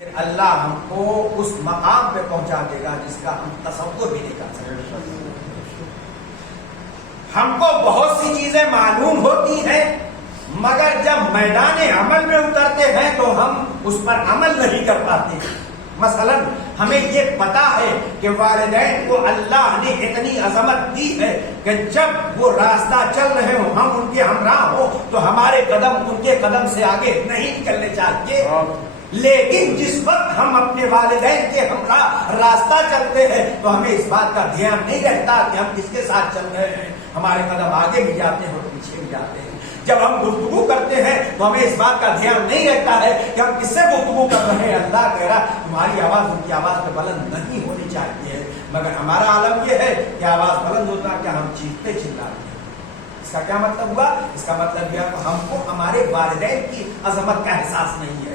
پھر اللہ ہم کو اس مقام پہ پہنچا دے گا جس کا ہم تصور بھی نہیں کر سکتے۔ ہم کو بہت سی چیزیں معلوم ہوتی ہیں مگر جب میدان عمل میں اترتے ہیں تو ہم اس پر عمل نہیں کر پاتے۔ مثلا ہمیں یہ پتا ہے کہ والدین کو اللہ نے اتنی عظمت دی ہے کہ جب وہ راستہ چل رہے ہوں ہم ان کے ہمراہ ہوں تو ہمارے قدم ان کے قدم سے آگے نہیں نکلنے چاہیے، لیکن جس وقت ہم اپنے والدین کے ہمراہ راستہ چلتے ہیں تو ہمیں اس بات کا دھیان نہیں رہتا کہ ہم کس کے ساتھ چل رہے ہیں، ہمارے قدم آگے بھی جاتے ہیں اور پیچھے بھی جاتے ہیں۔ جب ہم گفتگو کرتے ہیں تو ہمیں اس بات کا دھیان نہیں رہتا ہے کہ ہم کس سے گفتگو کر رہے ہیں۔ اللہ کہہ رہا تمہاری آواز ان کی آواز پہ بلند نہیں ہونی چاہیے، مگر ہمارا عالم یہ ہے کہ آواز بلند ہوتا کہ ہم چیختے چلاتے ہیں۔ اس کا کیا مطلب ہوا؟ اس کا مطلب یہ کہ ہم کو ہمارے والدین کی عظمت کا احساس نہیں ہے،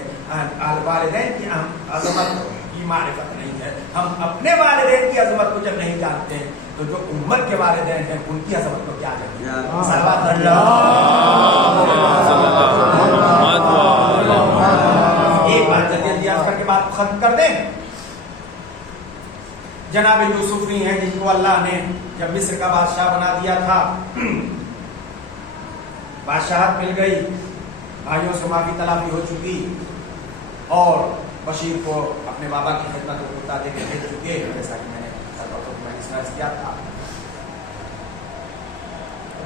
والدین کی عظمت کی معرفت نہیں ہے۔ ہم اپنے والدین کی عظمت کو جب نہیں جانتے ہیں تو جو امت کے والدین ہیں ان کی عظمت کو کیا جانتے ہیں۔ صلوات اللہ۔ ایک بات جلدی عرض کر کے بات ختم کر دیں۔ جناب یوسف ہی ہیں جن کو اللہ نے جب مصر کا بادشاہ بنا دیا تھا، بادشاہت مل گئی، بھائیوں سے معافی تلافی ہو چکی اور بشیر کو اپنے بابا کی خدمت کو کتا دے کے بھیج چکے، جیسا کہ میں نے کیا تھا۔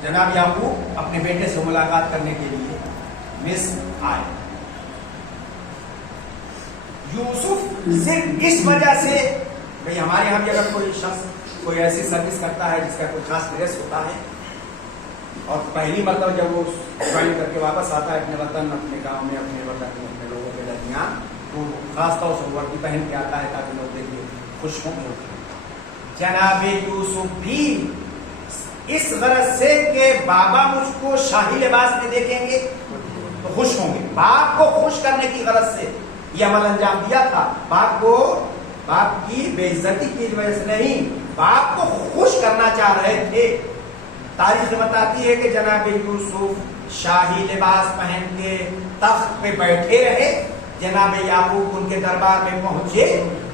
جناب یعقوب اپنے بیٹے سے ملاقات کرنے کے لیے مصر آئے۔ یوسف صرف اس وجہ سے، بھئی ہمارے یہاں بھی اگر کوئی شخص کوئی ایسی سروس کرتا ہے جس کا کوئی خاص ڈریس ہوتا ہے اور پہلی مرتبہ جب وہ جوائن کر کے واپس آتا ہے اپنے وطن، اپنے گاؤں میں، اپنے وطن میں، اپنے لوگوں کے درمیان، تو خاص طور سے وردی پہن کے آتا ہے تاکہ لوگ دیکھیں خوش ہوں۔ جناب یوسف بھی اس غرض سے کہ بابا مجھ کو شاہی لباس میں دیکھیں گے تو خوش ہوں گے، باپ کو خوش کرنے کی غرض سے یہ عمل انجام دیا تھا۔ باپ کی بے عزتی کی وجہ سے نہیں، باپ کو خوش کرنا چاہ رہے تھے۔ تاریخ بتاتی ہے کہ جناب یوسف شاہی لباس پہن کے تخت پہ بیٹھے رہے، جناب یعقوب ان کے دربار میں پہنچے،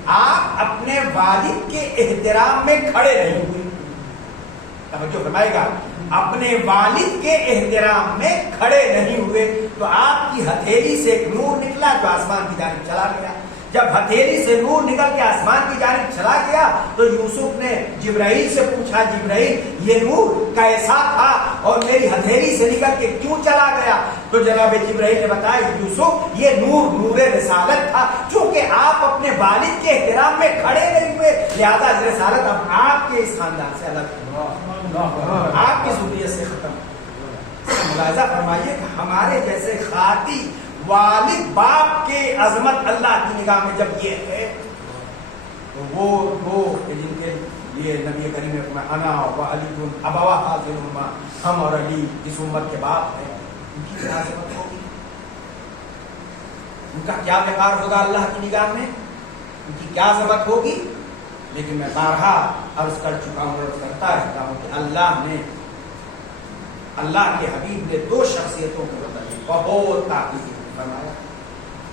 آپ اپنے والد کے احترام میں کھڑے نہیں ہوئے۔ توجہ فرمائے گا، اپنے والد کے احترام میں کھڑے نہیں ہوئے تو آپ کی ہتھیلی سے ایک نور نکلا جو آسمان کی جانب چلا گیا۔ جب ہتھیلی سے نور نکل کے آسمان کی جانب چلا گیا تو یوسف نے جبرائیل سے پوچھا، جبرائیل یہ نور کیسا تھا اور میری ہتھیلی سے نکل کے کیوں چلا گیا؟ تو جناب جبرائیل نے بتایا یوسف یہ نور رسالت تھا، چونکہ آپ اپنے والد کے احترام میں کھڑے نہیں ہوئے لہذا رسالت اب آپ کے اس خاندان سے الگ آپ کی ذریت سے ختم۔ ملاحظہ فرمائیے کہ ہمارے جیسے خاطی والد باپ کے عظمت اللہ کی نگاہ میں جب یہ ہے تو وہ دو جن کے لیے نبی کریم نے انا و علی ابوا حاضر الما، ہم اور علی جس امت کے باپ ہیں، ان کی کیا عظمت ہوگی، ان کا کیا وقار ہوگا اللہ کی نگاہ میں، ان کی کیا عظمت ہوگی۔ لیکن میں بارہا عرض کر چکا ہوں اور کرتا رہتا ہوں کہ اللہ کے حبیب نے دو شخصیتوں کو بہت تاکید فرمایا،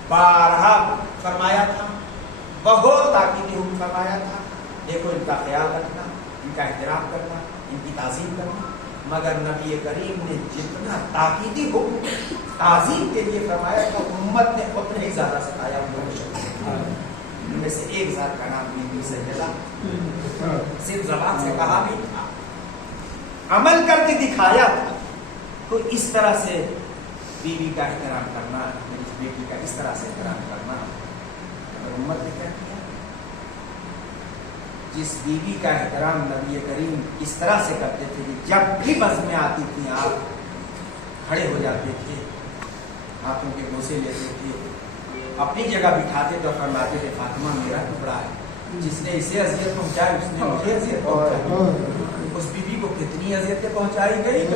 بارہا فرمایا تھا، بہت تاکید فرمایا تھا، دیکھو ان کا خیال رکھنا، ان کا احترام کرنا، ان کی تعظیم کرنا۔ مگر نبی کریم نے جتنا تاکیدی حکم تعظیم کے لیے فرمایا تو امت نے اتنے ہی زیادہ ستایا ان میں سے ایک ذات کا نام بی سیدہ، صرف زبان سے کہا بھی تھا، عمل کر کے دکھایا تھا۔ تو اس طرح سے بیوی کا احترام کرنا، بیٹی کا اس طرح سے احترام کرنا، امت نے کیا کیا؟ جس بیوی کا احترام نبی کریم اس طرح سے کرتے تھے کہ جب بھی بس میں آتی تھی آپ کھڑے ہو جاتے تھے، ہاتھوں کے بوسے لیتے تھے، اپنی جگہ بٹھاتے تو فرماتے تھے فاطمہ میرا ٹکڑا ہے، جس نے اسے اذیت پہنچائی اس نے مجھے اذیت پہنچائی۔ اس بیوی کو کتنی اذیتیں پہنچائی گئی کہ